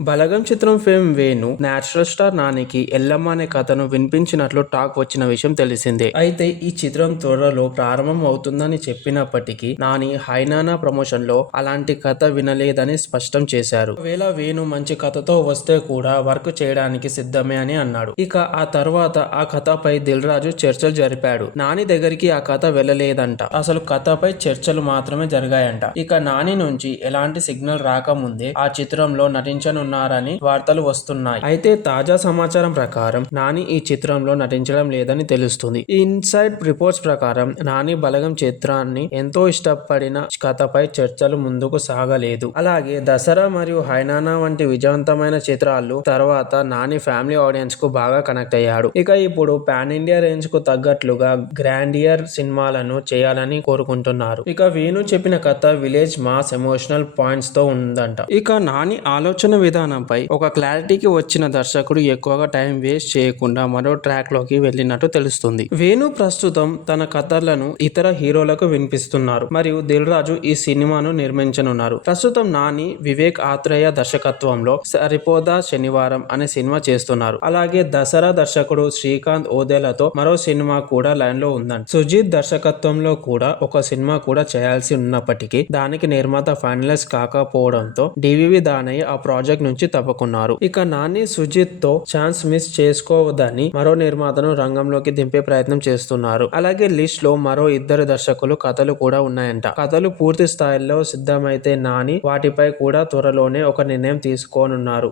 బలగం చిత్రం fame Venu natural star నానికి ఎల్లమ్మ అనే కథను వినిపించినట్లు టాక్ వచ్చిన విషయం తెలిసిందే. అయితే ఈ చిత్రం త్వరలో ప్రారంభం అవుతుందని చెప్పినప్పటికీ నాని హైనానా ప్రమోషన్ లో అలాంటి కథ వినలేదని స్పష్టం చేశారు. ఒకవేళ వేణు మంచి కథతో వస్తే కూడా వర్క్ చేయడానికి సిద్ధమే అని అన్నాడు. ఇక ఆ తర్వాత ఆ కథపై దిల్ రాజు చర్చలు జరిపాడు. నాని దగ్గరికి ఆ కథ వెళ్ళలేదంట. అసలు కథపై చర్చలు మాత్రమే జరిగాయంట. ఇక నాని నుంచి ఎలాంటి సిగ్నల్ రాకముందే ఆ చిత్రంలో నటించనున్నారని వార్తలు వస్తున్నాయి. అయితే తాజా సమాచారం ప్రకారం నాని ఈ చిత్రంలో నటించడం లేదని తెలుస్తుంది. ఈ ఇన్సైడ్ రిపోర్ట్స్ ప్రకారం నాని బలగం చిత్రాన్ని ఎంతో ఇష్టపడిన కథపై చర్చలు ముందుకు సాగలేదు. అలాగే దసరా మరియు హైనానా వంటి విజయవంతమైన చిత్రాలు తర్వాత నాని ఫ్యామిలీ ఆడియన్స్ కు బాగా కనెక్ట్ అయ్యాడు. ఇక ఇప్పుడు పాన్ ఇండియా రేంజ్ కు తగ్గట్లుగా గ్రాండియర్ సినిమాలను చేయాలని కోరుకుంటున్నారు. ఇక వేణు చెప్పిన కథ విలేజ్ మాస్ ఎమోషనల్ పాయింట్స్ తో ఉందంట. ఇక నాని ఆలోచన విధానంపై ఒక క్లారిటీకి వచ్చిన దర్శకుడు ఎక్కువగా టైం వేస్ట్ చేయకుండా మరో ట్రాక్ లోకి వెళ్ళినట్టు తెలుస్తుంది. వేణు ప్రస్తుతం తన కథలను ఇతర హీరోలకు వినిపిస్తున్నారు మరియు దిల్ రాజు ఈ సినిమాను నిర్మించనున్నారు. ప్రస్తుతం నాని వివేక్ ఆత్రేయ దర్శకత్వంలో సరిపోదా శనివారం అనే సినిమా చేస్తున్నారు. అలాగే దసరా దర్శకుడు శ్రీకాంత్ ఓదేలతో మరో సినిమా కూడా లైన్ లో ఉందండి. సుజిత్ దర్శకత్వంలో కూడా ఒక సినిమా కూడా చేయాల్సి ఉన్నప్పటికీ దానికి నిర్మాత ఫైనలైజ్ కాకపోవడంతో డివివి దానయ్య ఆ ప్రాజెక్ట్ నుంచి తప్పుకున్నారు. ఇక నాని సుజిత్ తో ఛాన్స్ మిస్ చేసుకోవద్దని మరో నిర్మాతను రంగంలోకి దింపే ప్రయత్నం చేస్తున్నారు. అలాగే లిస్ట్ లో మరో ఇద్దరు దర్శకులు కథలు కూడా ఉన్నాయంట. కథలు పూర్తి స్థాయిలో సిద్ధమైతే నాని వాటిపై కూడా త్వరలోనే ఒక నిర్ణయం తీసుకోనున్నారు.